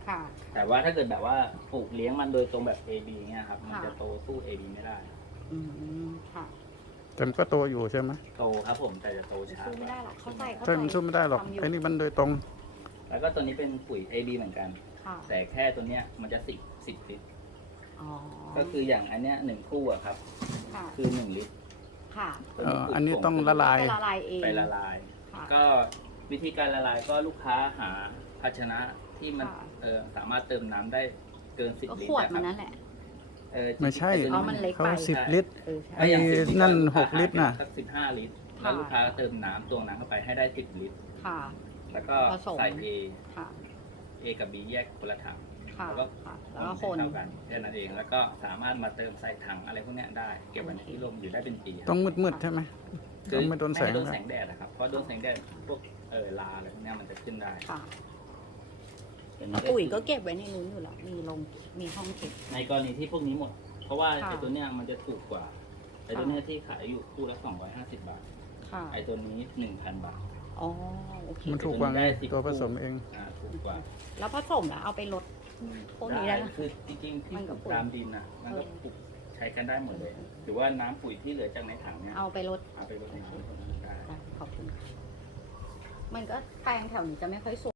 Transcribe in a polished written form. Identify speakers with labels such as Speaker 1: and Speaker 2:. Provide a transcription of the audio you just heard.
Speaker 1: ค่ะ
Speaker 2: แต่ว่าถ้าเกิดแบบว่าปลูกเลี้ยงมันโดยตรงแบบ AB เงี้ยครับมันจะโตสู้ AB ไม่ได้
Speaker 1: อืมค่ะ
Speaker 3: แต่มันก็โตอยู่ใช่ไหม
Speaker 2: โตครับผมแต่จะโตช้า
Speaker 1: สู้ไม่ได้หรอกเข้าใจ
Speaker 3: ใช่มันสู้ไม่ได้หรอก
Speaker 1: ทำอยู่
Speaker 3: ไอ้นี่มันโดยตรง
Speaker 2: แล้วก็ตัวนี้เป็นปุ๋ย AB เหมือนกัน
Speaker 1: ค่ะ
Speaker 2: แต่แค่ตัวเนี้ยมันจะ10 ลิตร
Speaker 1: อ๋อ
Speaker 2: ก็คืออย่างอันเนี้ย1คู่อะครับ
Speaker 1: ค่ะ
Speaker 2: คือ1 ลิตร
Speaker 1: ค่ะ
Speaker 3: อันนี้ต้องละลาย
Speaker 1: ไปละลายเอง
Speaker 2: ไปละลาย
Speaker 1: ค่ะ
Speaker 2: ก็วิธีการละลายก็ลูกค้าหาภาชนะที่มัน
Speaker 1: ค่ะ
Speaker 2: สามารถเติมน้ำได้เกิน10
Speaker 1: ก็
Speaker 2: ลิต
Speaker 1: ข
Speaker 2: ร
Speaker 1: วด
Speaker 2: นะค
Speaker 1: มั
Speaker 2: รั
Speaker 1: น
Speaker 2: บ
Speaker 1: นั่นแหละ
Speaker 3: ไม่ใช่
Speaker 1: อ๋อมันเล็ก
Speaker 3: เขา
Speaker 1: ไป
Speaker 3: 10 ลิตร
Speaker 1: เออใช่
Speaker 3: ไอ้ นั่น6 ลิตรน่ะ
Speaker 2: สัก15 ลิตร
Speaker 1: ค่ะ
Speaker 2: แล้วลูกค้าก็เติมน้ำตวงน้ำเข้าไปให้ได้10 ลิตร
Speaker 1: ค่ะ
Speaker 2: แล้วก็
Speaker 1: ผสม
Speaker 2: ใส่ A
Speaker 1: ค่ะ
Speaker 2: A กับ B แยกคนละถัง
Speaker 1: ค่ะ
Speaker 2: แล้วก็
Speaker 1: ค่ะแล้วก็
Speaker 2: ให้
Speaker 1: คน
Speaker 2: เท่ากันแค่นั้นเองแล้วก็สามารถมาเติมใส่ถังอะไรพวกเนี้ยได้เก็บไว้ในที่ร่มอยู่ได้เป็นปีครับ
Speaker 3: ต้องมืดๆใช่ไหม
Speaker 2: คื
Speaker 3: ต้องไม่โดนแสง
Speaker 2: ไม่ให้โดน
Speaker 3: นะ
Speaker 2: แสงแดดนะครับเพราะโดนแสงแดดพวกลาอะไรพวกเนี้ยมันจะขึ้นได้
Speaker 1: ค่ะ
Speaker 2: เป็นเม็ด
Speaker 1: ปุ๋ยก็เก็บไว้ในนู้นอยู่แล้วมีห้องเก็บ
Speaker 2: ในกรณีที่พวกนี้หมด เพราะว่า
Speaker 1: ค่ะ
Speaker 2: ไอ้ตัวเนี้ยมันจะถูกกว่าไอ้ตัวเนี้ยที่ขายอยู่คู่ละ250 บาท
Speaker 1: ค่ะ
Speaker 2: ไอ้ตัวนี้ 1,000 บาท
Speaker 1: อ๋อโอเค
Speaker 3: มันถูกกว่าไง
Speaker 2: ได้10
Speaker 3: ตัวผสมเอง
Speaker 2: ถูกกว่า
Speaker 1: แล้วผสมแล้วเอาไปลด พวกนี้ได้ไหม
Speaker 2: คือจริงๆที่
Speaker 1: มัน
Speaker 2: ป
Speaker 1: ก็
Speaker 2: ลูก
Speaker 1: ปุ๋ย
Speaker 2: ตามดินน่ะมันก็ปลูกใช้กันได้หมดเลย หรือว่าน้ำปุ๋ยที่เหลือจากในถังเนี้ย
Speaker 1: เอาไปลด
Speaker 2: เอาไปลดในน้ำได้
Speaker 1: ได้ขอบคุณค่ะมันก็แปลงแถวนี้จะไม่ค่อยสวย